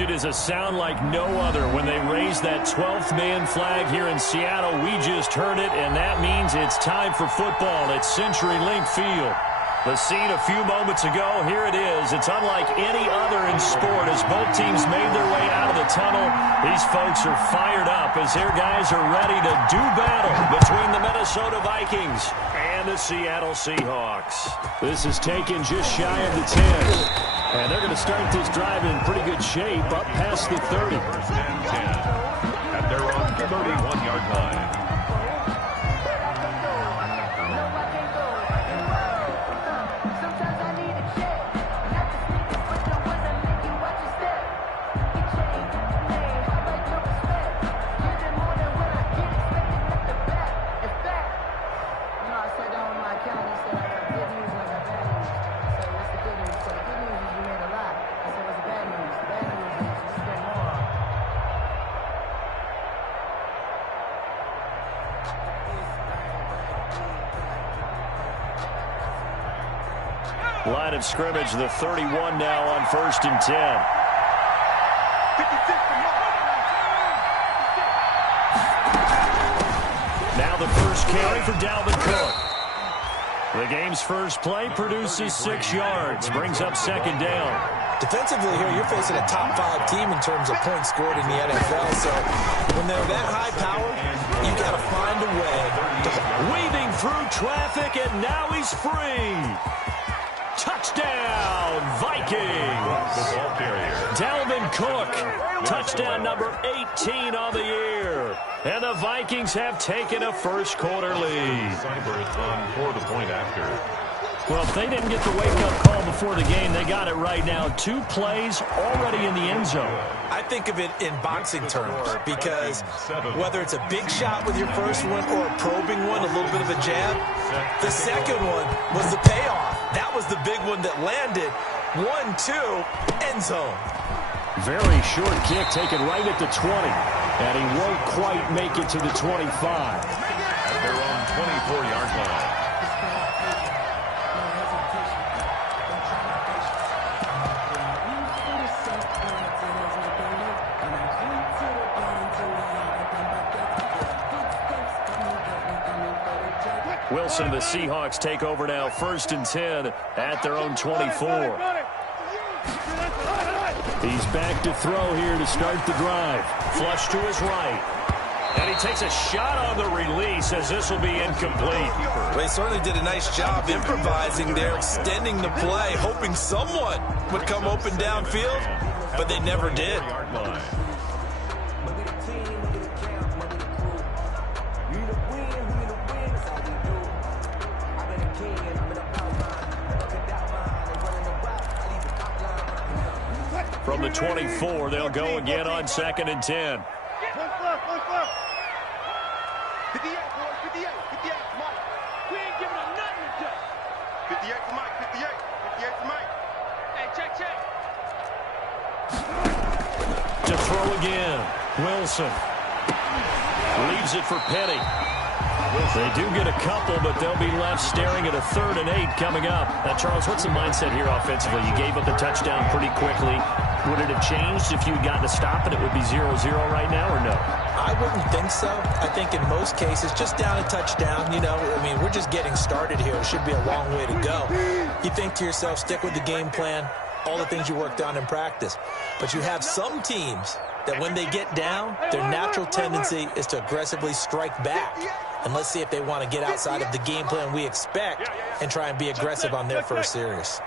it is a sound like no other when they raise that 12th man flag here in Seattle. We just heard it, and that means it's time for football at CenturyLink Field. The scene a few moments ago, here it is. It's unlike any other in sport as both teams made their way out of the tunnel. These folks are fired up as their guys are ready to do battle between the Minnesota Vikings and the Seattle Seahawks. This is taken just shy of the 10. And they're going to start this drive in pretty good shape up past the 30. First and 10 at their own 31-yard line. Line of scrimmage, the 31 now on 1st and 10. Now the first carry for Dalvin Cook. The game's first play produces 6 yards, brings up 2nd down. Defensively here, you're facing a top 5 team in terms of points scored in the NFL. So when they're that high power, you got to find a way to... Weaving through traffic, and now he's free. Touchdown, Vikings! Dalvin Cook, touchdown number 18 on the year. And the Vikings have taken a first-quarter lead. For the point after. Well, if they didn't get the wake-up call before the game, they got it right now. 2 plays already in the end zone. I think of it in boxing terms because whether it's a big shot with your first one or a probing one, a little bit of a jab, the second one was the payoff. That was the big one that landed. 1-2, end zone. Very short kick taken right at the 20. And he won't quite make it to the 25. At their own 24-yard line. Wilson, the Seahawks take over now, 1st and 10 at their own 24. He's back to throw here to start the drive. Flush to his right. And he takes a shot on the release as this will be incomplete. Well, he certainly did a nice job improvising there, extending the play, hoping someone would come open downfield, but they never did. From the 24, they'll go again on 2nd and 10. To throw again, Wilson leaves it for Petty. They do get a couple, but they'll be left staring at a 3rd and 8 coming up. Now, Charles, what's the mindset here offensively? You gave up a touchdown pretty quickly. Would it have changed if you had gotten a stop and it would be 0-0 right now, or no? I wouldn't think so. I think in most cases, just down a touchdown, you know, I mean, we're just getting started here. It should be a long way to go. You think to yourself, stick with the game plan, all the things you worked on in practice. But you have some teams that when they get down, their natural tendency is to aggressively strike back. And let's see if they want to get outside of the game plan we expect and try and be aggressive on their first series.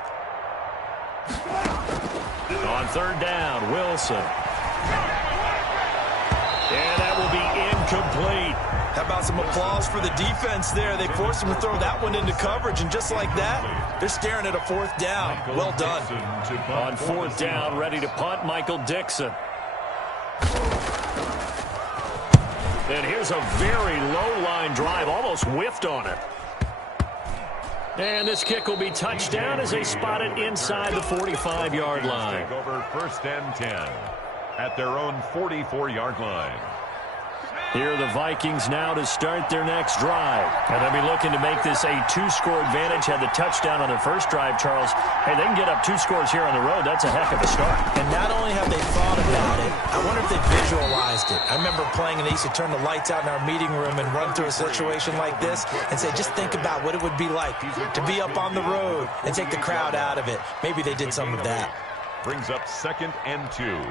On 3rd down, Wilson. And that will be incomplete. How about some applause for the defense there? They forced him to throw that one into coverage, and just like that, they're staring at a 4th down. Well done. On 4th down, ready to punt, Michael Dixon. And here's a very low-line drive, almost whiffed on it. And this kick will be touchdown as they spot it inside the 45-yard line. Take over 1st and 10 at their own 44-yard line. Here are the Vikings now to start their next drive. And they'll be looking to make this a two-score advantage. Had the touchdown on their first drive, Charles. Hey, they can get up 2 scores here on the road. That's a heck of a start. And not only have they thought about it, I wonder if they visualized it. I remember playing, and they used to turn the lights out in our meeting room and run through a situation like this and say, just think about what it would be like to be up on the road and take the crowd out of it. Maybe they did some of that. Brings up 2nd and 2.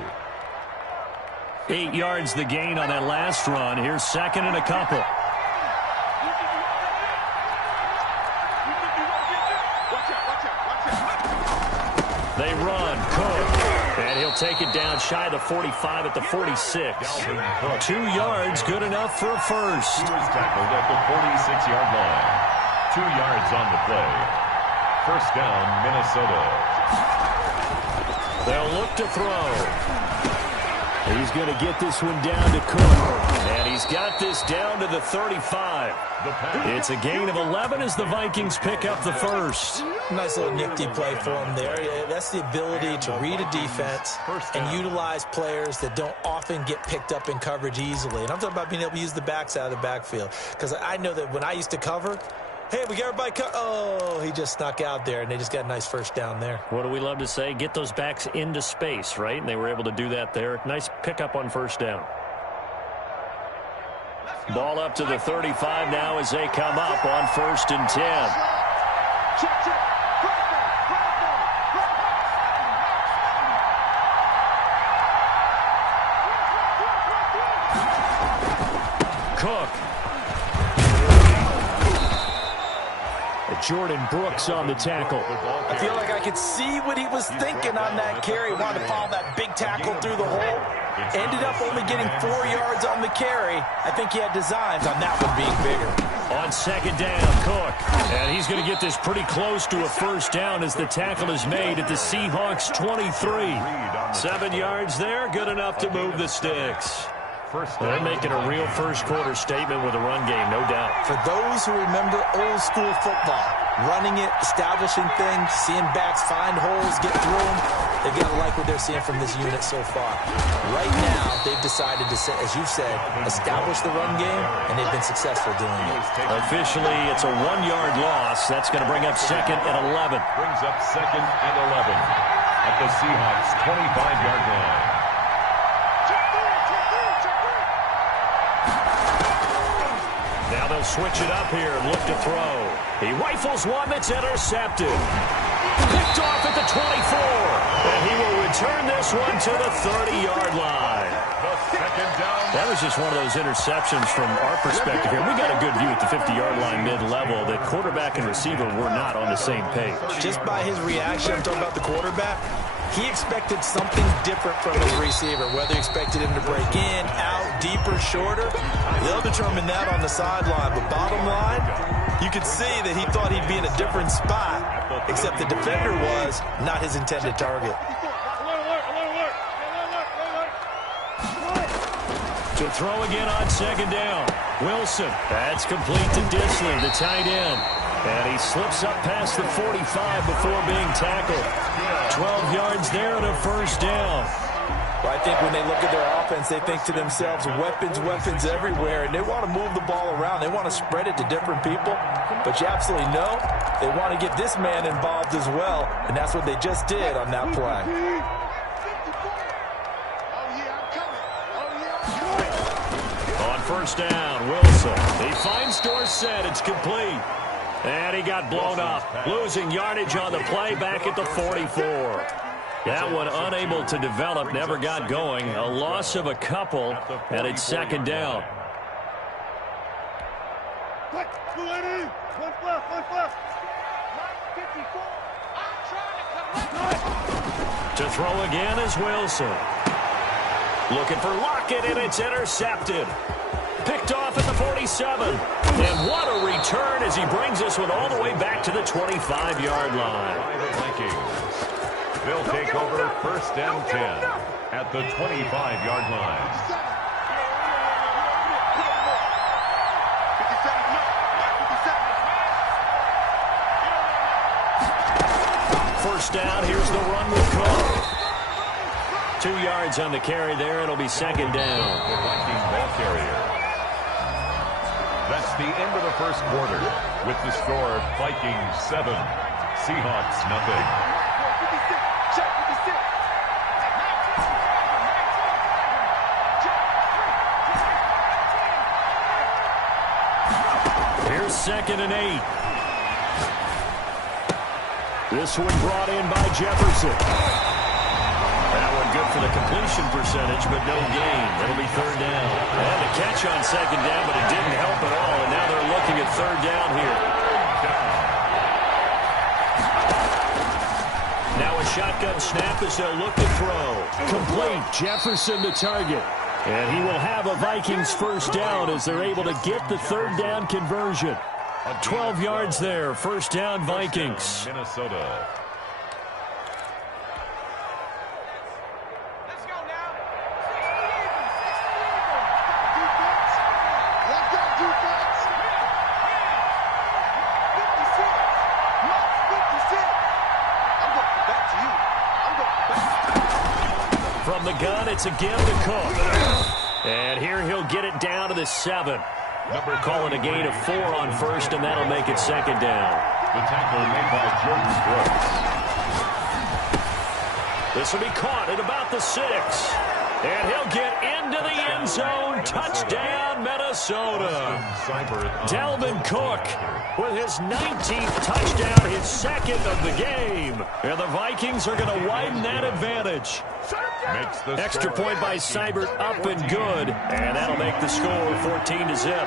8 yards the gain on that last run. Here's 2nd and a couple. They run. Cook. And he'll take it down shy of the 45 at the 46. 2 yards, good enough for a first. He was tackled at the 46-yard line. 2 yards on the play. First down, Minnesota. They'll look to throw. He's going to get this one down to Cook. And he's got this down to the 35. It's a gain of 11 as the Vikings pick up the first. Nice little nifty play for him there. Yeah, that's the ability to read a defense and utilize players that don't often get picked up in coverage easily. And I'm talking about being able to use the backs out of the backfield. Because I know that when I used to cover, hey, we got everybody oh, he just snuck out there, and they just got a nice first down there. What do we love to say? Get those backs into space, right? And they were able to do that there. Nice pickup on first down. Ball up to the 35 now as they come up on 1st and 10. Cook. Jordan Brooks on the tackle. I feel like I could see what he was thinking on that carry. He wanted to follow that big tackle through the hole. Ended up only getting 4 yards on the carry. I think he had designs on that one being bigger. On 2nd down, Cook. And he's going to get this pretty close to a first down as the tackle is made at the Seahawks 23. 7 yards there, good enough to move the sticks. They're making a real first-quarter statement with a run game, no doubt. For those who remember old-school football, running it, establishing things, seeing backs find holes, get through them, they've got to like what they're seeing from this unit so far. Right now, they've decided to, as you've said, establish the run game, and they've been successful doing it. Officially, it's a 1-yard loss. That's going to bring up 2nd and 11. Brings up 2nd and 11 at the Seahawks 25-yard line. Now they'll switch it up here and look to throw. He rifles one that's intercepted. Picked off at the 24. And he will return this one to the 30-yard line. That was just one of those interceptions from our perspective here. We got a good view at the 50-yard line mid-level that quarterback and receiver were not on the same page. Just by his reaction, I'm talking about the quarterback, he expected something different from his receiver, whether he expected him to break in, out, deeper, shorter. They'll determine that on the sideline. But bottom line, you could see that he thought he'd be in a different spot, except the defender was not his intended target. To throw again on 2nd down. Wilson. That's complete to Disley, the tight end. And he slips up past the 45 before being tackled. 12 yards there and a first down. Well, I think when they look at their offense, they think to themselves, weapons, weapons everywhere, and they want to move the ball around. They want to spread it to different people. But you absolutely know they want to get this man involved as well, and that's what they just did on that play. On first down, Wilson. He finds Dorsett. It's complete. And he got blown up. Losing yardage on the play back at the 44. That one unable to develop, never got going. A loss of a couple, and it's 2nd down. To throw again is Wilson. Looking for Lockett, and it's intercepted. Picked off at the 47. And what a return as he brings this one all the way back to the 25-yard line. They'll take over 1st and 10 at the 25-yard line. First down, here's the run with Cook. 2 yards on the carry there. It'll be 2nd down. The Viking ball carrier. That's the end of the first quarter. With the score, Vikings 7, Seahawks nothing. Here's 2nd and 8. This one brought in by Jefferson. That one good for the completion percentage, but no gain. It'll be 3rd down. They had the catch on 2nd down, but it didn't help at all, and now they're looking at 3rd down here. Now a shotgun snap as they'll look to throw. Complete. Jefferson to target. And he will have a Vikings 1st down as they're able to get the 3rd down conversion. 12 yards there. 1st down, Vikings. Minnesota. Let's go now. 56. From the gun, it's again to Cook. And here he'll get it down to the 7. Calling a gain of 4 on 1st, and that'll make it 2nd down. The tackle made by Jordan Brooks. This will be caught at about the 6. And he'll get into the end zone. Touchdown, Minnesota. Dalvin Cook with his 19th touchdown, his 2nd of the game. And the Vikings are going to widen that advantage. Extra point by Seibert, up and good. And that'll make the score 14-0.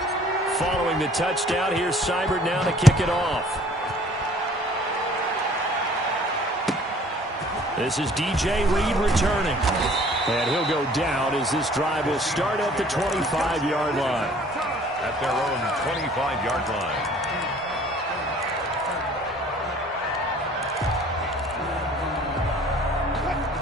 Following the touchdown, here's Seibert now to kick it off. This is DJ Reed returning. And he'll go down as this drive will start at the 25-yard line. At their own 25-yard line.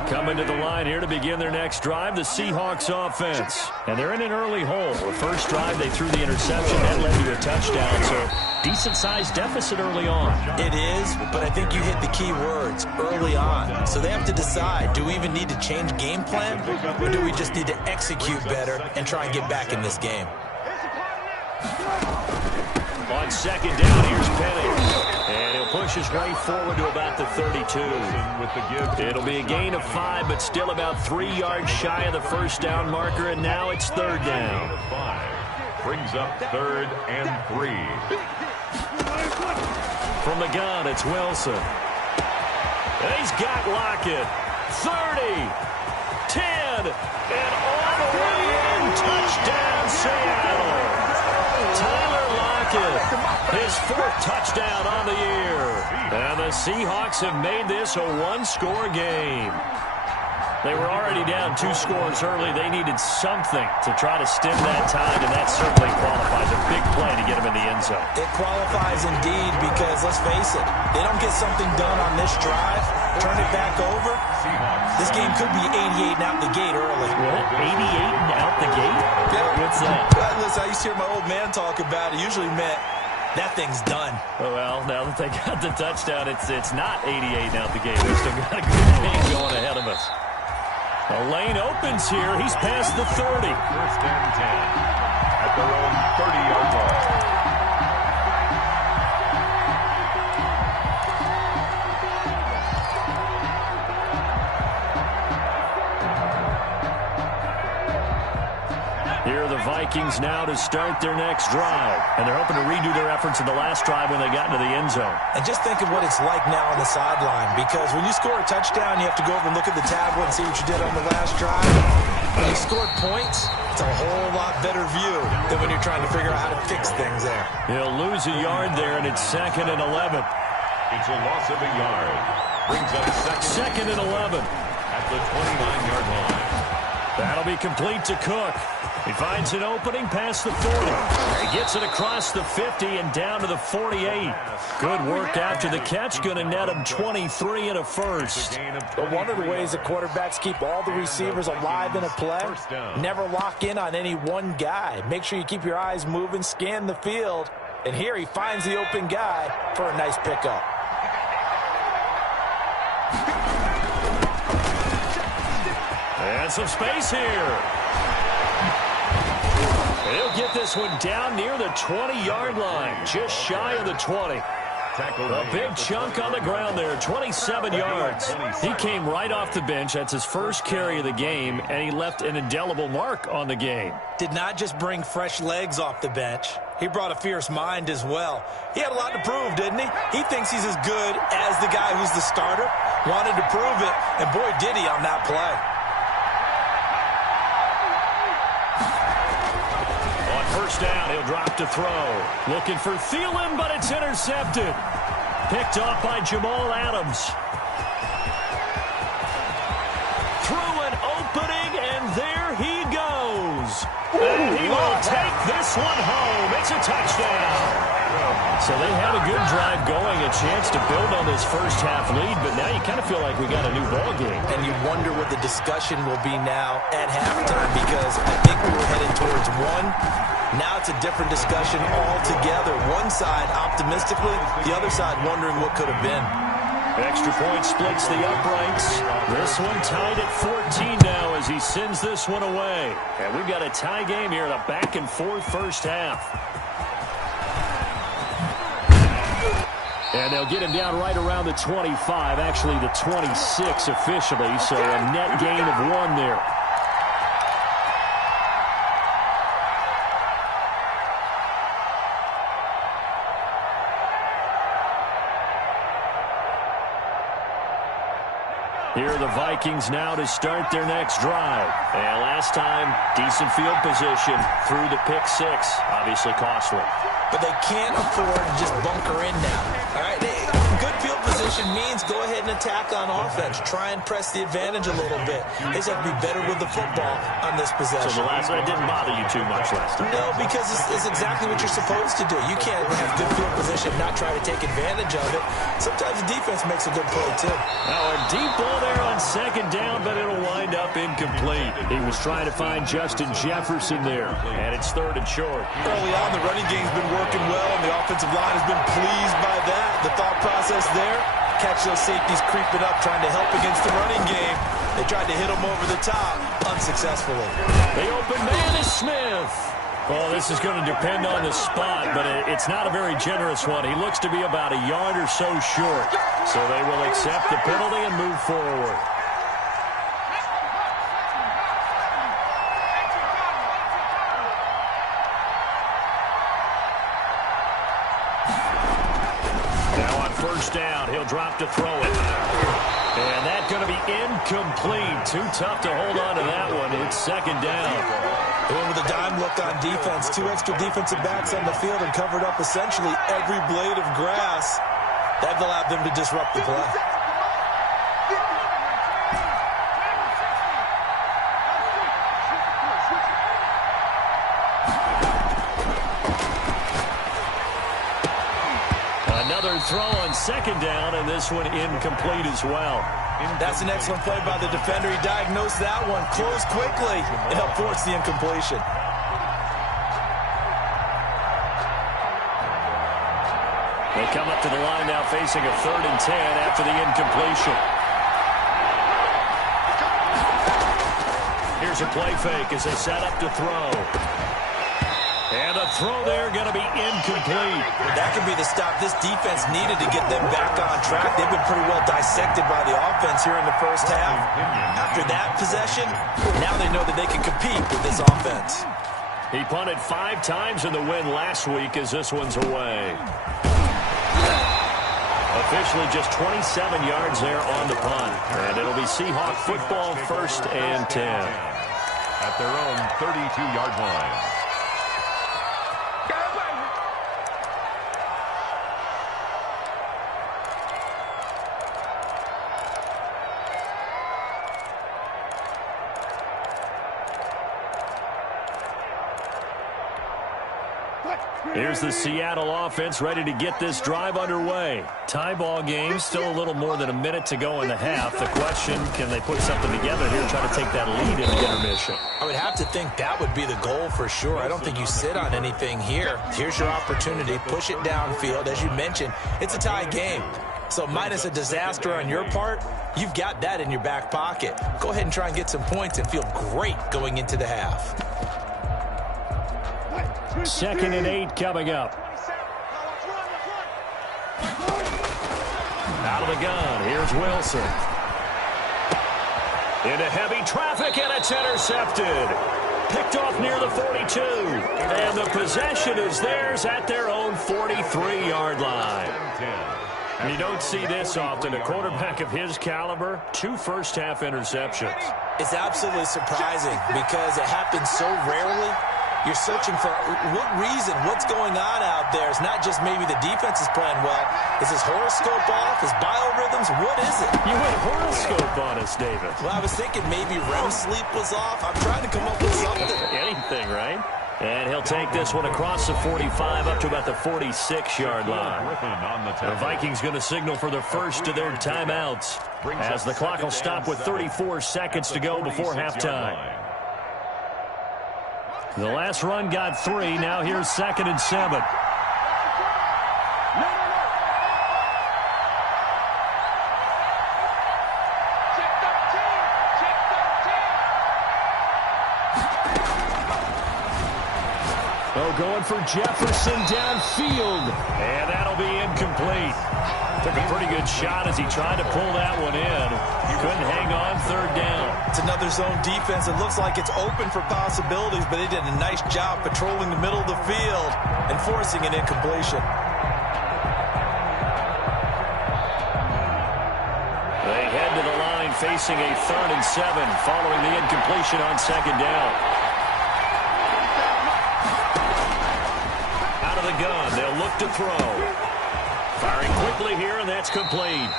Coming to the line here to begin their next drive, the Seahawks offense. And they're in an early hole. The first drive, they threw the interception. That led to a touchdown, so decent-sized deficit early on. It is, but I think you hit the key words, early on. So they have to decide, do we even need to change game plan, or do we just need to execute better and try and get back in this game? On 2nd down, here's Penny. And he'll push his way forward to about the 32. It'll be a gain of 5, but still about 3 yards shy of the 1st down marker, and now it's 3rd down. Brings up 3rd and 3. From the gun, it's Wilson. And he's got Lockett. 30, 10, and all the way in. Touchdown, Seattle. Tyler Lockett, his 4th touchdown on the year. And the Seahawks have made this a one-score game. They were already down 2 scores early. They needed something to try to stem that tide, and that certainly qualifies. A big play to get them in the end zone. It qualifies indeed because, let's face it, they don't get something done on this drive, turn it back over, this game could be 88 and out the gate early. What? 88 and out the gate? Yeah. What's that? Well, listen, I used to hear my old man talk about it. Usually meant that thing's done. Oh, well, now that they got the touchdown, it's not 88 and out the gate. We've still got a good game going ahead of us. The lane opens here. He's past the 30. 1st and 10 at their own 30-yard line. Here are the Vikings now to start their next drive. And they're hoping to redo their efforts in the last drive when they got into the end zone. And just think of what it's like now on the sideline, because when you score a touchdown, you have to go over and look at the tablet and see what you did on the last drive. When you scored points, it's a whole lot better view than when you're trying to figure out how to fix things there. He'll lose a yard there, and it's 2nd and 11. It's a loss of a yard. Brings up 2nd and 11. At the 29-yard line. That'll be complete to Cook. He finds an opening past the 40. He gets it across the 50 and down to the 48. Good work after the catch. Going to net him 23 and a 1st. But one of the ways that quarterbacks keep all the receivers alive in a play, never lock in on any one guy. Make sure you keep your eyes moving, scan the field. And here he finds the open guy for a nice pickup. And some space here. They'll get this one down near the 20-yard line, just shy of the 20. A big chunk on the ground there, 27 yards. He came right off the bench. That's his first carry of the game, and he left an indelible mark on the game. Did not just bring fresh legs off the bench. He brought a fierce mind as well. He had a lot to prove, didn't he? He thinks he's as good as the guy who's the starter. Wanted to prove it, and boy, did he on that play. First down, he'll drop to throw. Looking for Thielen, but it's intercepted. Picked off by Jamal Adams. Through an opening, and there he goes. And he will take this one home. It's a touchdown. So they had a good drive going, a chance to build on this first half lead, but now you kind of feel like we got a new ball game. And you wonder what the discussion will be now at halftime, because I think we were heading towards one. Now it's a different discussion altogether. One side optimistically, the other side wondering what could have been. Extra point splits the uprights. This one tied at 14 now as he sends this one away. And we've got a tie game here in a back-and-forth first half. And they'll get him down right around the 25, actually the 26 officially, so a net gain of 1 there. Here are the Vikings now to start their next drive. And last time, decent field position through the pick 6. Obviously costly. But they can't afford to just bunker in now. All right, good field position means go ahead and attack on offense. Try and press the advantage a little bit. They just have to be better with the football on this possession. So the last one didn't bother you too much last time? No, because it's exactly what you're supposed to do. You can't have good field position and not try to take advantage of it. Sometimes the defense makes a good play, too. Now a deep ball there on second down, but it'll wind up incomplete. He was trying to find Justin Jefferson there, and it's 3rd and short. Early on, the running game's been working well, and the offensive line has been pleased by that. The thought process there, catch those safeties creeping up, trying to help against the running game. They tried to hit them over the top, unsuccessfully. The open man is Smith. Well, this is going to depend on the spot, but it's not a very generous one. He looks to be about a yard or so short. So they will accept the penalty and move forward. Now on first down, he'll drop to throw it. And that's going to be incomplete. Too tough to hold on to that one. It's 2nd down. Going with a dime look on defense. 2 extra defensive backs on the field and covered up essentially every blade of grass. That allowed them to disrupt the play. Another throw on 2nd down, and this one incomplete as well. That's an excellent play by the defender. He diagnosed that one, closed quickly, and helped force the incompletion. They come up to the line now facing a 3rd and 10 after the incompletion. Here's a play fake as they set up to throw. And a throw there going to be incomplete. That could be the stop this defense needed to get them back on track. They've been pretty well dissected by the offense here in the first half. After that possession, now they know that they can compete with this offense. He punted 5 times in the win last week as this one's away. Officially just 27 yards there on the punt. And it'll be Seahawk football, 1st and 10. At their own 32-yard line. Here's the Seattle offense ready to get this drive underway. Tie ball game, still a little more than a minute to go in the half. The question, can they put something together here and try to take that lead in the intermission? I would have to think that would be the goal for sure. I don't think you sit on anything here. Here's your opportunity. Push it downfield. As you mentioned, it's a tie game. So minus a disaster on your part, you've got that in your back pocket. Go ahead and try and get some points and feel great going into the half. 2nd and 8 coming up. Out of the gun, here's Wilson. Into heavy traffic, and it's intercepted. Picked off near the 42. And the possession is theirs at their own 43-yard line. You don't see this often. A quarterback of his caliber, 2 first-half interceptions. It's absolutely surprising because it happens so rarely. You're searching for what reason, what's going on out there. It's not just maybe the defense is playing well. Is his horoscope off? His biorhythms? What is it? You went horoscope on us, David. Well, I was thinking maybe REM sleep was off. I'm trying to come up with something. Anything, right? And he'll take this one across the 45 up to about the 46-yard line. The Vikings going to signal for the first of their timeouts as the clock will stop with 34 seconds to go before halftime. The last run got 3. Now here's 2nd and 7. Going for Jefferson downfield, and that'll be incomplete. Took a pretty good shot as he tried to pull that one in. Couldn't hang on 3rd down. It's another zone defense. It looks like it's open for possibilities, but they did a nice job patrolling the middle of the field and forcing an incompletion. They head to the line facing a 3rd and 7 following the incompletion on 2nd down. The gun, they'll look to throw. Firing quickly here, and that's complete.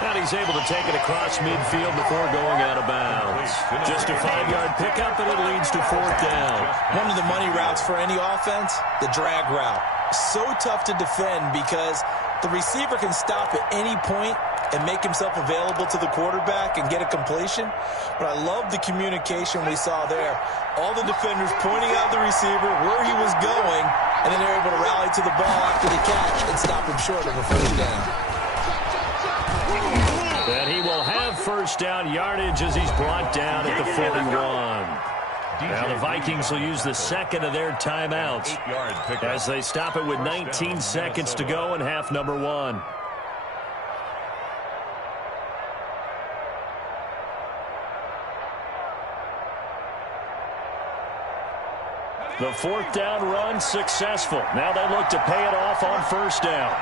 And he's able to take it across midfield before going out of bounds. Just a 5-yard pickup, and it leads to 4th down. One of the money routes for any offense, the drag route. So tough to defend because the receiver can stop at any point and make himself available to the quarterback and get a completion. But I love the communication we saw there. All the defenders pointing out the receiver, where he was going, and then they're able to rally to the ball after the catch and stop him short of a 1st down. And he will have 1st down yardage as he's brought down at the 41. Now the Vikings will use the 2nd of their timeouts as they stop it with 19 seconds to go in half number 1. The 4th down run successful. Now they look to pay it off on 1st down.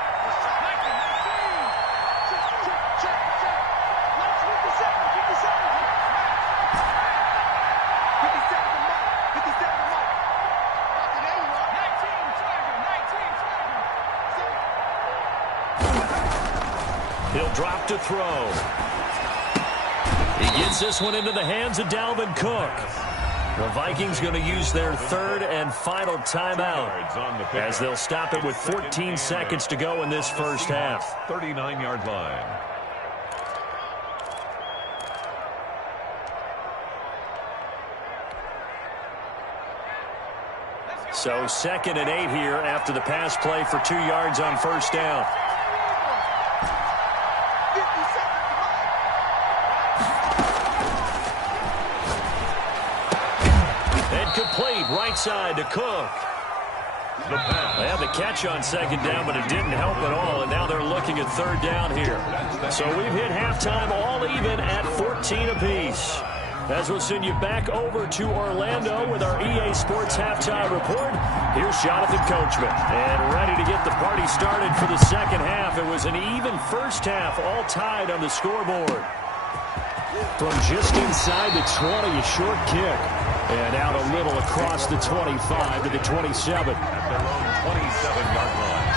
He'll drop to throw. He gets this one into the hands of Dalvin Cook. The Vikings going to use their 3rd and final timeout as they'll stop it with 14 seconds to go in this first half. 39-yard line. So 2nd and 8 here after the pass play for 2 yards on 1st down. Complete right side to Cook. They had the catch on 2nd down, but it didn't help at all, and now they're looking at 3rd down here. So we've hit halftime all even at 14 apiece. As we'll send you back over to Orlando with our EA Sports Halftime Report, here's Jonathan Coachman. And ready to get the party started for the 2nd half. It was an even first half, all tied on the scoreboard. From just inside the 20, a short kick. And out a little across the 25 to the 27. At their own 27-yard line.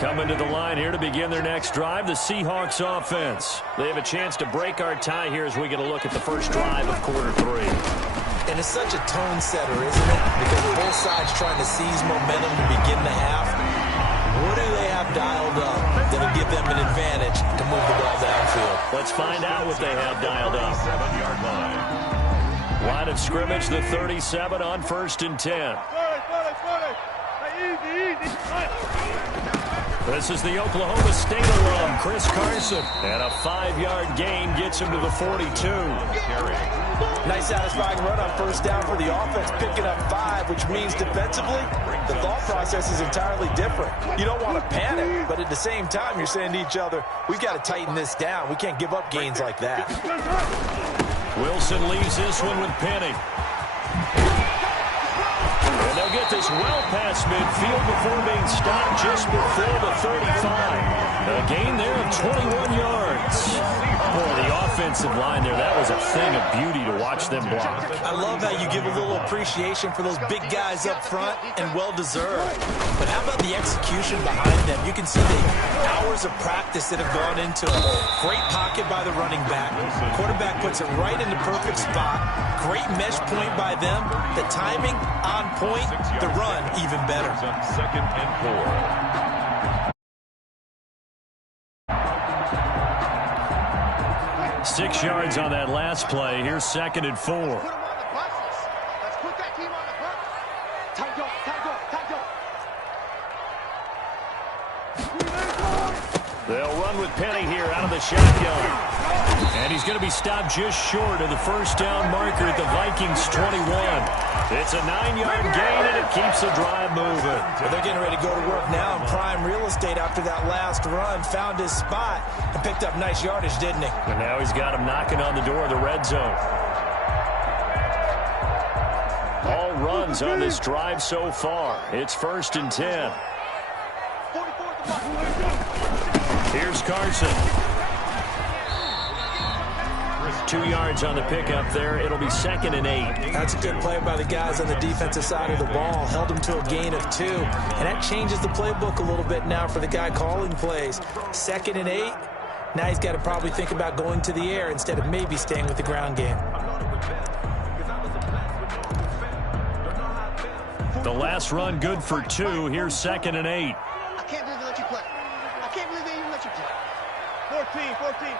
Coming to the line here to begin their next drive, the Seahawks offense. They have a chance to break our tie here as we get a look at the first drive of quarter 3. And it's such a tone setter, isn't it? Because both sides trying to seize momentum to begin the half. What do they have dialed up that'll give them an advantage to move the ball downfield? Let's find out what they have dialed up. 7-yard line. Line of scrimmage, the 37 on 1st and 10. This is the Oklahoma State alum, Chris Carson. And a 5-yard gain gets him to the 42. Nice satisfying run on first down for the offense, picking up 5, which means defensively, the thought process is entirely different. You don't want to panic, but at the same time, you're saying to each other, we've got to tighten this down. We can't give up gains like that. Wilson leaves this one with Penny. And they'll get this well past midfield before being stopped just before the 35. A gain there of 21 yards. Boy, the offensive line there, that was a thing of beauty to watch them block. I love how you give a little appreciation for those big guys up front, and well-deserved. But how about the execution behind them? You can see the hours of practice that have gone into it. Great pocket by the running back. Quarterback puts it right in the perfect spot. Great mesh point by them. The timing on point. The run even better. Second and 4. 6 yards on that last play. Here's second and 4. They'll run with Penny here out of the shotgun. And he's going to be stopped just short of the first down marker at the Vikings 21. It's a 9-yard gain, and it keeps the drive moving. Well, they're getting ready to go to work now in prime real estate after that last run. Found his spot and picked up nice yardage, didn't he? And now he's got him knocking on the door of the red zone. All runs on this drive so far. It's 1st and 10. Here's Carson. 2 yards on the pickup there. It'll be 2nd and 8. That's a good play by the guys on the defensive side of the ball. Held him to a gain of 2. And that changes the playbook a little bit now for the guy calling plays. 2nd and 8. Now he's got to probably think about going to the air instead of maybe staying with the ground game. The last run good for 2. Here's 2nd and 8. I can't believe they let you play. I can't believe they even let you play. 14.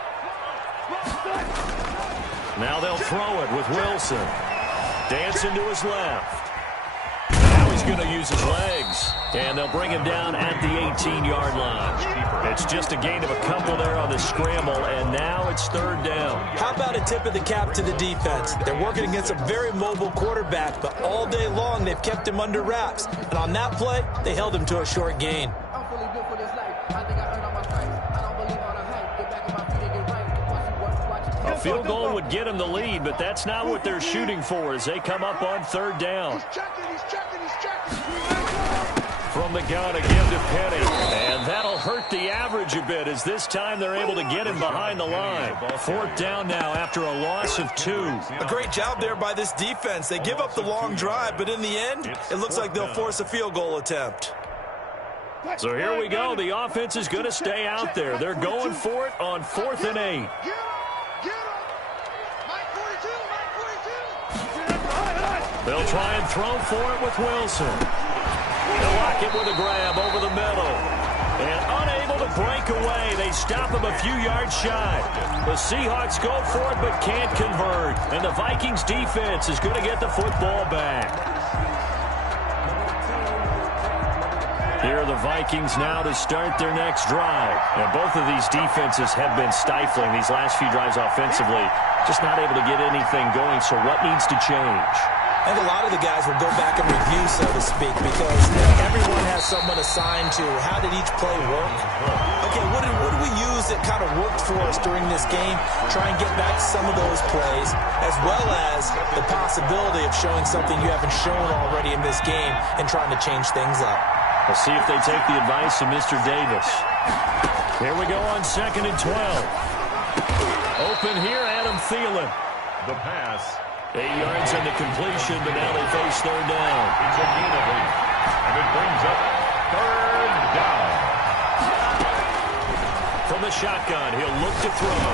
Now they'll throw it with Wilson. Dancing to his left. Now he's going to use his legs. And they'll bring him down at the 18-yard line. It's just a gain of a couple there on the scramble, and now it's 3rd down. How about a tip of the cap to the defense? They're working against a very mobile quarterback, but all day long they've kept him under wraps. And on that play, they held him to a short gain. A field goal would get him the lead, but that's not what they're shooting for as they come up on 3rd down. He's checking. From the gun, a give to Penny. And that'll hurt the average a bit as this time they're able to get him behind the line. 4th down now after a loss of 2. A great job there by this defense. They give up the long drive, but in the end, it looks like they'll force a field goal attempt. So here we go. The offense is going to stay out there. They're going for it on 4th and 8. They'll try and throw for it with Wilson. They'll lock it with a grab over the middle. And unable to break away. They stop him a few yards shy. The Seahawks go for it but can't convert. And the Vikings defense is going to get the football back. Here are the Vikings now to start their next drive. And both of these defenses have been stifling these last few drives offensively. Just not able to get anything going, so what needs to change? I think a lot of the guys will go back and review, so to speak, because everyone has someone assigned to how did each play work. Okay, what did we use that kind of worked for us during this game? Try and get back some of those plays, as well as the possibility of showing something you haven't shown already in this game and trying to change things up. We'll see if they take the advice of Mr. Davis. Here we go on 2nd and 12. Open here, Adam Thielen. The pass. 8 yards on the completion, but now they face 3rd down. It's a gain of 8. And it brings up 3rd down. From the shotgun, he'll look to throw.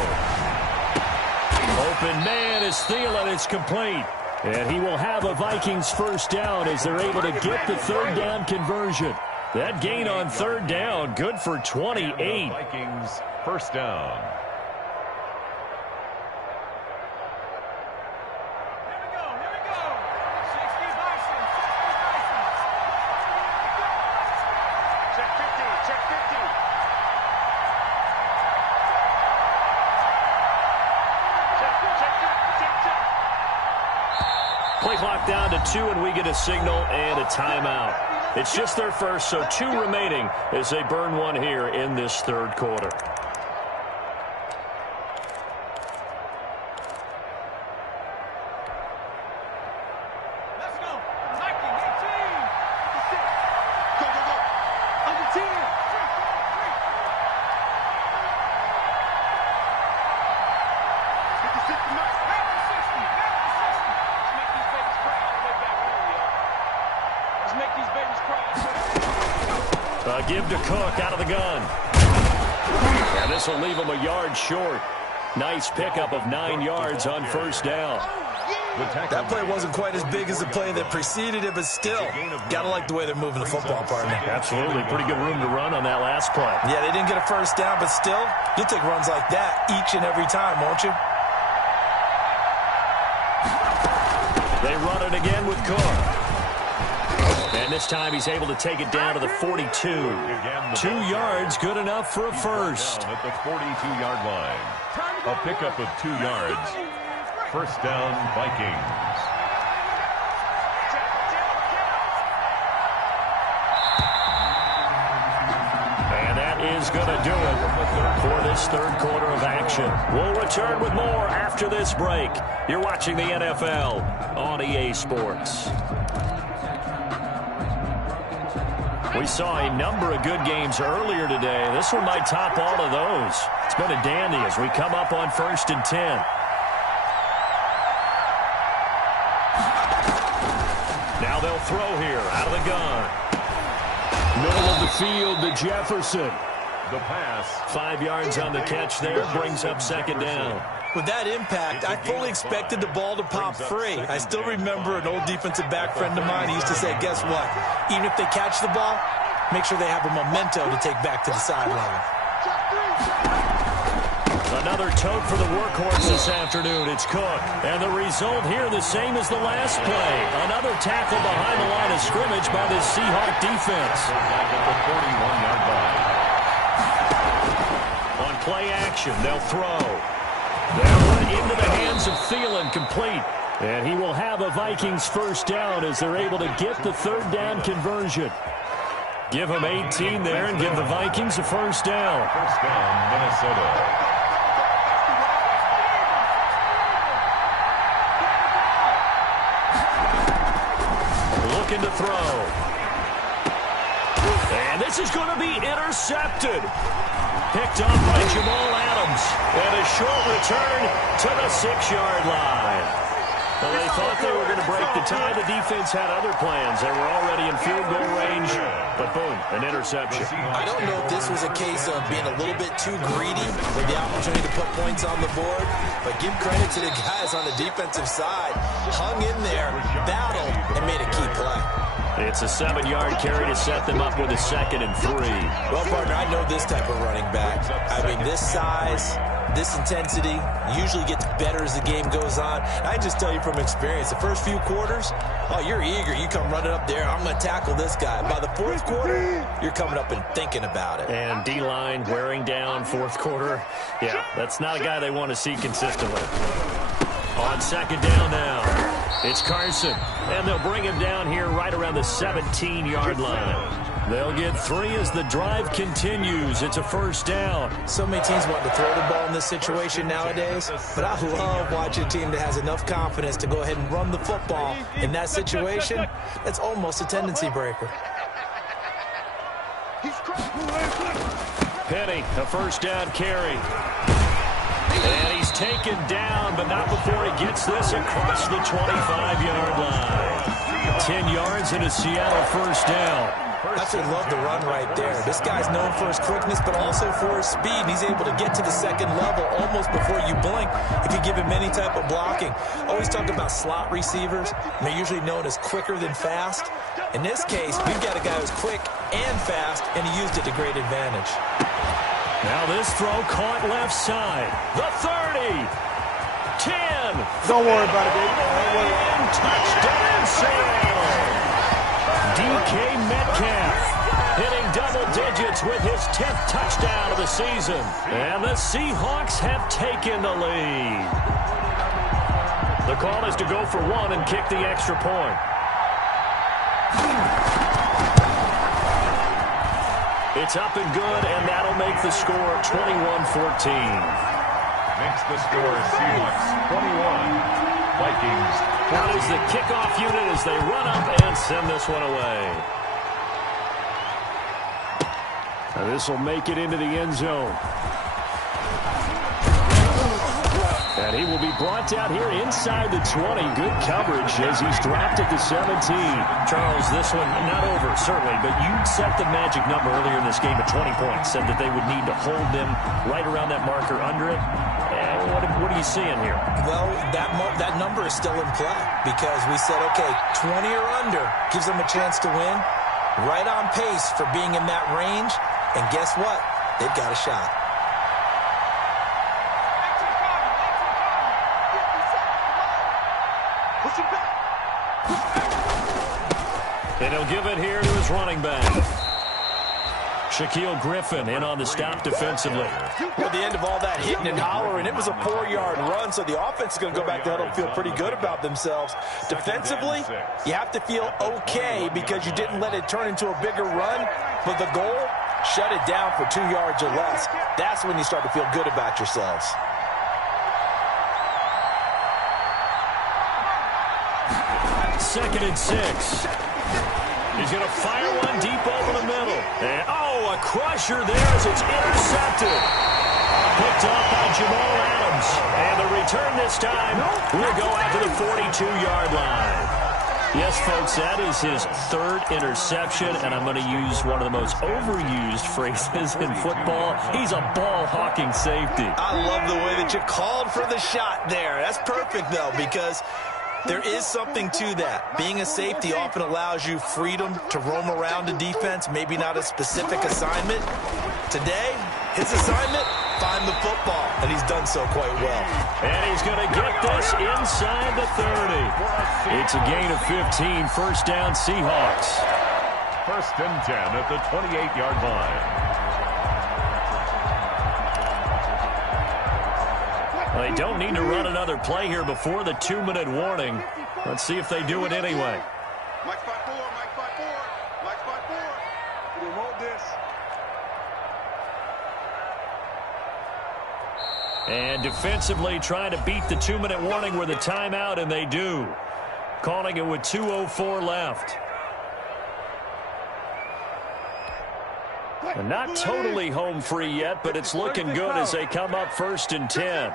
Open man is Thielen. It's complete. And he will have a Vikings 1st down as they're able to get the 3rd down conversion. That gain on 3rd down, good for 28. Vikings 1st down. Check 50. clock down to 2, and we get a signal and a timeout. It's just their first, so 2 remaining as they burn one here in this third quarter. Give to Cook out of the gun. And this will leave him a yard short. Nice pickup of 9 yards on first down. That play wasn't quite as big as the play that preceded it, but still, gotta like the way they're moving the football, partner. Absolutely. Pretty good room to run on that last play. Yeah, they didn't get a first down, but still, you'll take runs like that each and every time, won't you? They run it again with Cook. And this time he's able to take it down to the 42. 2 yards, good enough for a first. At the 42-yard line. A pickup of 2 yards. First down, Vikings. And that is going to do it for this third quarter of action. We'll return with more after this break. You're watching the NFL on EA Sports. We saw a number of good games earlier today. This one might top all of those. It's been a dandy as we come up on 1st and 10. Now they'll throw here out of the gun. Middle of the field to Jefferson. The pass. 5 yards on the catch there, brings up second down. With that impact, I fully expected the ball to pop free. I still remember an old defensive back friend of mine. He used to say, guess what? Even if they catch the ball, make sure they have a memento to take back to the sideline. Another tote for the workhorse this afternoon. It's Cook. And the result here the same as the last play. Another tackle behind the line of scrimmage by the Seahawk defense. Back at the 41-yard line. On play action, they'll throw. They'll run into the hands of Thielen, complete. And he will have a Vikings first down as they're able to get the third down conversion. Give them 18 there and give the Vikings a first down. First down, Minnesota. Looking to throw. And this is going to be intercepted. Picked up by Jamal Adams. And a short return to the 6-yard line. Well, they thought they were going to break the tie. The defense had other plans. They were already in field goal range. But boom, an interception. I don't know if this was a case of being a little bit too greedy with the opportunity to put points on the board. But give credit to the guys on the defensive side. Hung in there, battled, and made a key play. It's a 7-yard carry to set them up with a 2nd and 3. Well, partner, I know this type of running back. I mean, this size, this intensity usually gets better as the game goes on. I just tell you from experience, the first few quarters, oh, you're eager. You come running up there, I'm going to tackle this guy. By the 4th quarter, you're coming up and thinking about it. And D-line wearing down 4th quarter. Yeah, that's not a guy they want to see consistently. On 2nd down now. It's Carson, and they'll bring him down here right around the 17-yard line. They'll get 3 as the drive continues. It's a first down. So many teams want to throw the ball in this situation nowadays, but I love watching a team that has enough confidence to go ahead and run the football. In that situation, that's almost a tendency breaker. Penny, a first down carry. And he's taken down, but not before he gets this across the 25-yard line. 10 yards and a Seattle first down. I actually love the run right there. This guy's known for his quickness, but also for his speed. He's able to get to the 2nd level almost before you blink if you give him any type of blocking. Always talk about slot receivers. They're usually known as quicker than fast. In this case, we've got a guy who's quick and fast, and he used it to great advantage. Now this throw caught left side. The 30. 10. Don't worry about it, baby. Don't worry. Touchdown, Seattle. DK Metcalf hitting double digits with his 10th touchdown of the season. And the Seahawks have taken the lead. The call is to go for one and kick the extra point. It's up and good, and that'll make the score 21-14. Makes the score Seahawks 21, Vikings 14. That is the kickoff unit as they run up and send this one away. This will make it into the end zone. And he will be brought out here inside the 20. Good coverage as he's dropped at the 17. Charles, this one not over, certainly, but you set the magic number earlier in this game at 20 points. Said that they would need to hold them right around that marker under it. What are you seeing here? Well, that number is still in play because we said, okay, 20 or under gives them a chance to win. Right on pace for being in that range. And guess what? They've got a shot. And he'll give it here to his running back. Shaquille Griffin in on the stop defensively. Well, the end of all that hitting and hollering, it was a 4-yard run, so the offense is going to go back to huddle and feel pretty good about themselves. Defensively, you have to feel okay because you didn't let it turn into a bigger run, but the goal, shut it down for 2 yards or less. That's when you start to feel good about yourselves. Second and 6. He's going to fire one deep over the middle. And, a crusher there as it's intercepted. Picked off by Jamal Adams. And the return this time will go out to the 42-yard line. Yes, folks, that is his third interception, and I'm going to use one of the most overused phrases in football. He's a ball-hawking safety. I love the way that you called for the shot there. That's perfect, though, because there is something to that. Being a safety often allows you freedom to roam around a defense, maybe not a specific assignment. Today, his assignment, find the football, and he's done so quite well. And he's going to get this inside the 30. It's a gain of 15, first down Seahawks. First and 10 at the 28-yard line. They don't need to run another play here before the 2-minute warning. Let's see if they do it anyway. Mike 5-4, Mike 5-4, Mike 5-4. We want this. And defensively trying to beat the 2-minute warning with a timeout, and they do. Calling it with 2:04 left. And not totally home free yet, but it's looking good as they come up first and 10.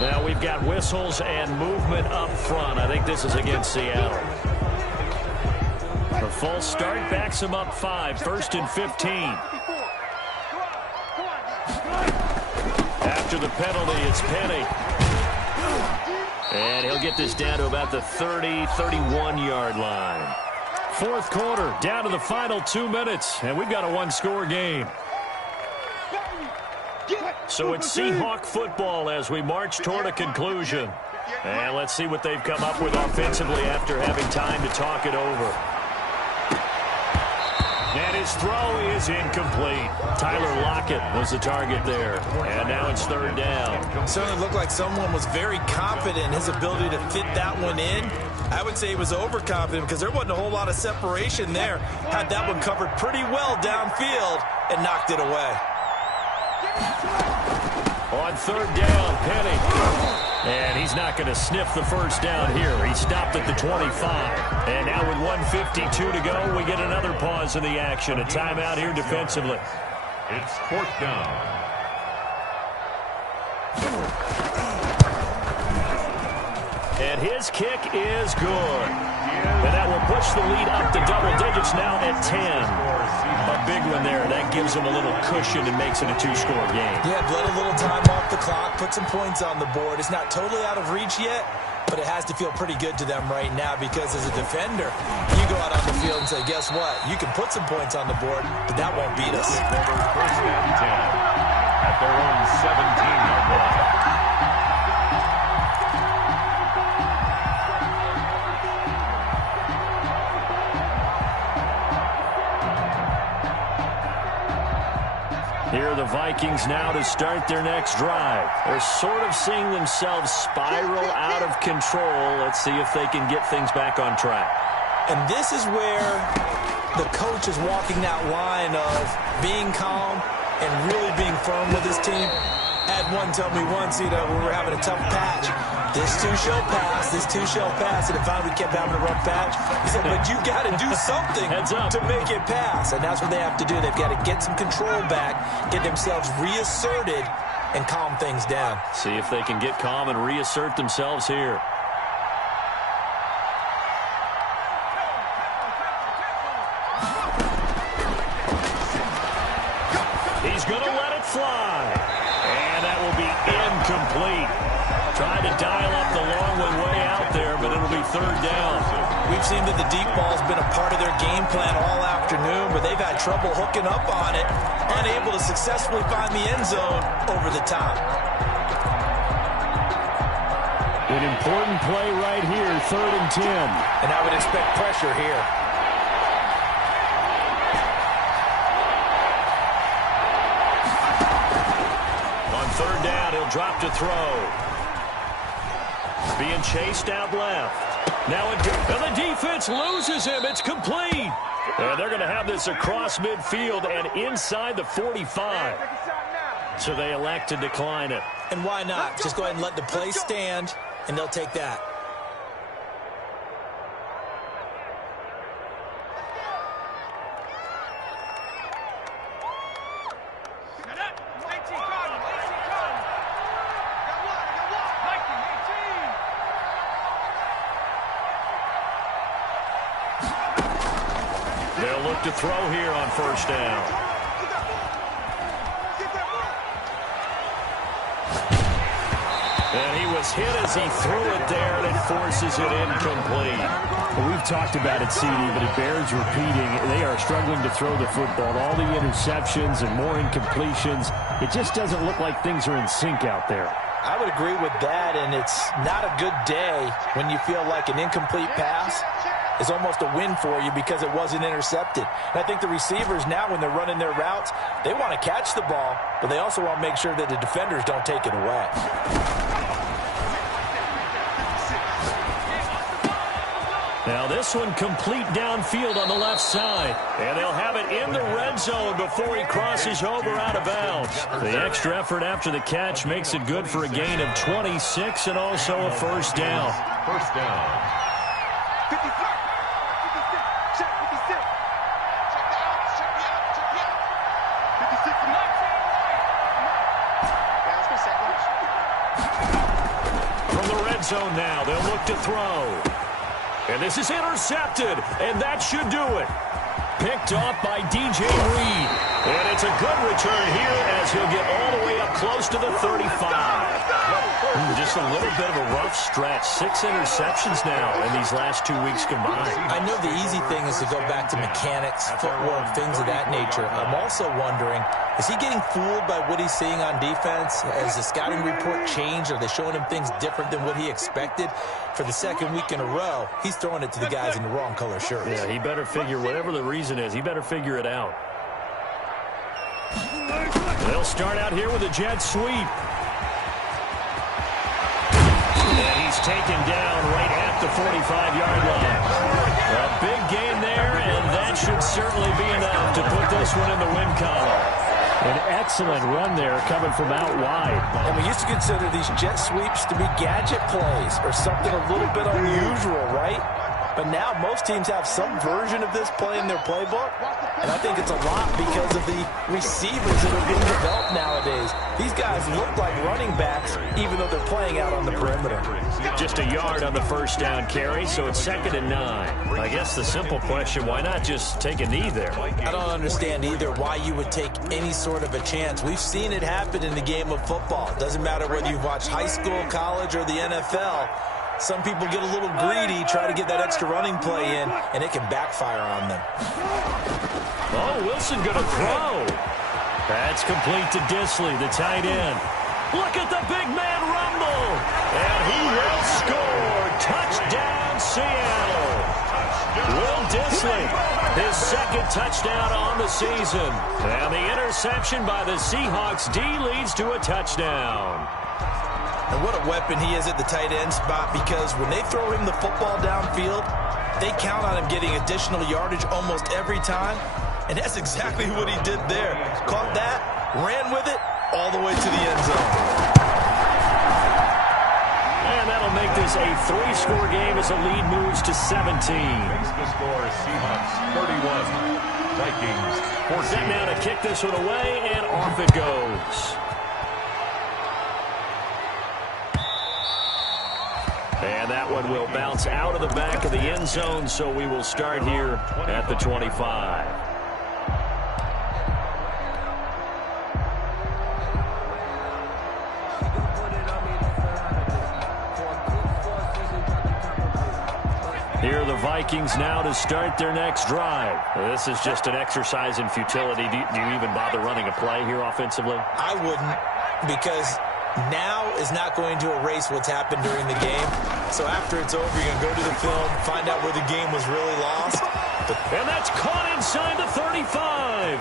Now we've got whistles and movement up front. I think this is against Seattle. The false start backs him up 5, first and 15. After the penalty, it's Penny. And he'll get this down to about the 30, 31-yard line. Fourth quarter, down to the final 2 minutes, and we've got a one-score game. So it's Seahawk football as we march toward a conclusion. And let's see what they've come up with offensively after having time to talk it over. And his throw is incomplete. Tyler Lockett was the target there. And now it's third down. Certainly looked like someone was very confident in his ability to fit that one in. I would say he was overconfident because there wasn't a whole lot of separation there. Had that one covered pretty well downfield and knocked it away. On third down, Penny. And he's not going to sniff the first down here. He stopped at the 25. And now with 1:52 to go, we get another pause in the action. A timeout here defensively. It's fourth down. And his kick is good. And that will push the lead up to double digits now at 10. A big one there. That gives them a little cushion and makes it a two-score game. Yeah, let a little time off the clock, put some points on the board. It's not totally out of reach yet, but it has to feel pretty good to them right now because as a defender, you go out on the field and say, guess what? You can put some points on the board, but that won't beat us. First and 10 at their own 17-yard line. Vikings now to start their next drive. They're sort of seeing themselves spiral out of control. Let's see if they can get things back on track. And this is where the coach is walking that line of being calm and really being firm with his team. Had one tell me once, when we were having a tough patch, this too shall pass, this too shall pass. And finally we kept having a rough patch. He said, but you got to do something to make it pass. And that's what they have to do. They've got to get some control back, get themselves reasserted, and calm things down. See if they can get calm and reassert themselves here. He's going to let it fly. And that will be incomplete. Trying to dial up the long one way out there, but it'll be third down. We've seen that the deep ball's been a part of their game plan all afternoon, but they've had trouble hooking up on it, unable to successfully find the end zone over the top. An important play right here, 3rd and 10. And I would expect pressure here. On 3rd down, he'll drop to throw. Being chased out left. Now and the defense loses him. It's complete. And they're going to have this across midfield and inside the 45. So they elect to decline it. And why not? Just go ahead and let the play stand, and they'll take that. They'll look to throw here on 1st down. And he was hit as he threw it there, and it forces it incomplete. Well, we've talked about it, CD, but it bears repeating. They are struggling to throw the football. All the interceptions and more incompletions. It just doesn't look like things are in sync out there. I would agree with that, and it's not a good day when you feel like an incomplete pass is almost a win for you because it wasn't intercepted. And I think the receivers now, when they're running their routes, they want to catch the ball, but they also want to make sure that the defenders don't take it away. Now this one complete downfield on the left side. And they'll have it in the red zone before he crosses over out of bounds. The extra effort after the catch makes it good for a gain of 26 and also a 1st down. 1st down. 56. Check 56. Check the out. Check the out. Check the out. 56. Yeah, let's go second. From the red zone now, they'll look to throw. And this is intercepted, and that should do it. Picked off by DJ Reed. And it's a good return here as he'll get all the way up close to the 35. Just a little bit of a rough stretch. 6 interceptions now in these last 2 weeks combined. I know the easy thing is to go back to mechanics, footwork, things of that nature. I'm also wondering, is he getting fooled by what he's seeing on defense? Has the scouting report changed? Are they showing him things different than what he expected? For the 2nd week in a row, he's throwing it to the guys in the wrong color shirts. Yeah, he better figure, whatever the reason is, he better figure it out. They'll start out here with a jet sweep. And he's taken down right at the 45-yard line. A big gain there, and that should certainly be enough to put this one in the win column. An excellent run there coming from out wide. And we used to consider these jet sweeps to be gadget plays or something a little bit unusual, right? But now most teams have some version of this play in their playbook, and I think it's a lot because of the receivers that are being developed nowadays. These guys look like running backs even though they're playing out on the perimeter. Just a yard on the 1st down carry, so it's 2nd and 9. I guess the simple question, why not just take a knee there? I don't understand either why you would take any sort of a chance. We've seen it happen in the game of football. It doesn't matter whether you've watched high school, college, or the NFL. Some people get a little greedy, try to get that extra running play in, and it can backfire on them. Oh, Wilson going to throw. That's complete to Disley, the tight end. Look at the big man rumble. And he will score. Touchdown, Seattle. Will Disley His second touchdown on the season. And the interception by the Seahawks D leads to a touchdown. And what a weapon he is at the tight end spot, because when they throw him the football downfield, they count on him getting additional yardage almost every time. And that's exactly what he did there. Caught that, ran with it, all the way to the end zone. And that'll make this a 3-score game as the lead moves to 17. Makes the score Seahawks 31, Vikings 14. Set now to kick this one away, and off it goes. And that one will bounce out of the back of the end zone, so we will start here at the 25. Here are the Vikings now to start their next drive. This is just an exercise in futility. Do you even bother running a play here offensively? I wouldn't, because now is not going to erase what's happened during the game. So after it's over, you're going to go to the film, find out where the game was really lost. And that's caught inside the 35.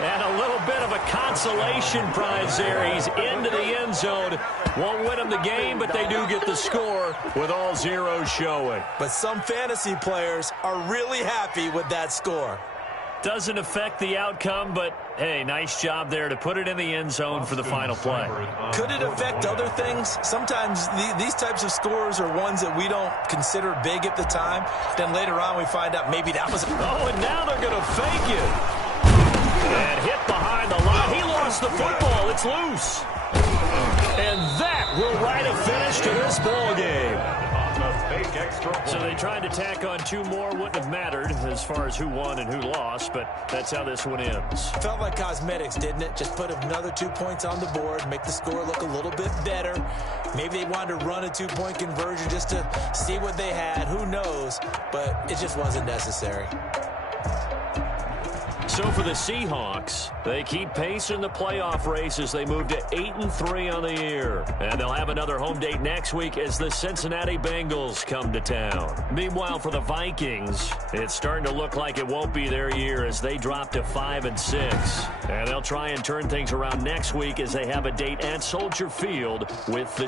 And a little bit of a consolation prize there. He's into the end zone. Won't win them the game, but they do get the score with all zeros showing. But some fantasy players are really happy with that score. Doesn't affect the outcome, but, hey, nice job there to put it in the end zone for the final play. Could it affect other things? Sometimes these types of scores are ones that we don't consider big at the time. Then later on we find out maybe that was... Oh, and now they're going to fake it. And hit behind the line. He lost the football. It's loose. And that will write a finish to this ball game. So they tried to tack on 2 more. Wouldn't have mattered as far as who won and who lost, but that's how this one ends. Felt like cosmetics, didn't it? Just put another 2 points on the board, make the score look a little bit better. Maybe they wanted to run a 2-point conversion just to see what they had. Who knows? But it just wasn't necessary. So for the Seahawks, they keep pace in the playoff race as they move to 8-3 on the year. And they'll have another home date next week as the Cincinnati Bengals come to town. Meanwhile, for the Vikings, it's starting to look like it won't be their year as they drop to 5-6. And they'll try and turn things around next week as they have a date at Soldier Field with the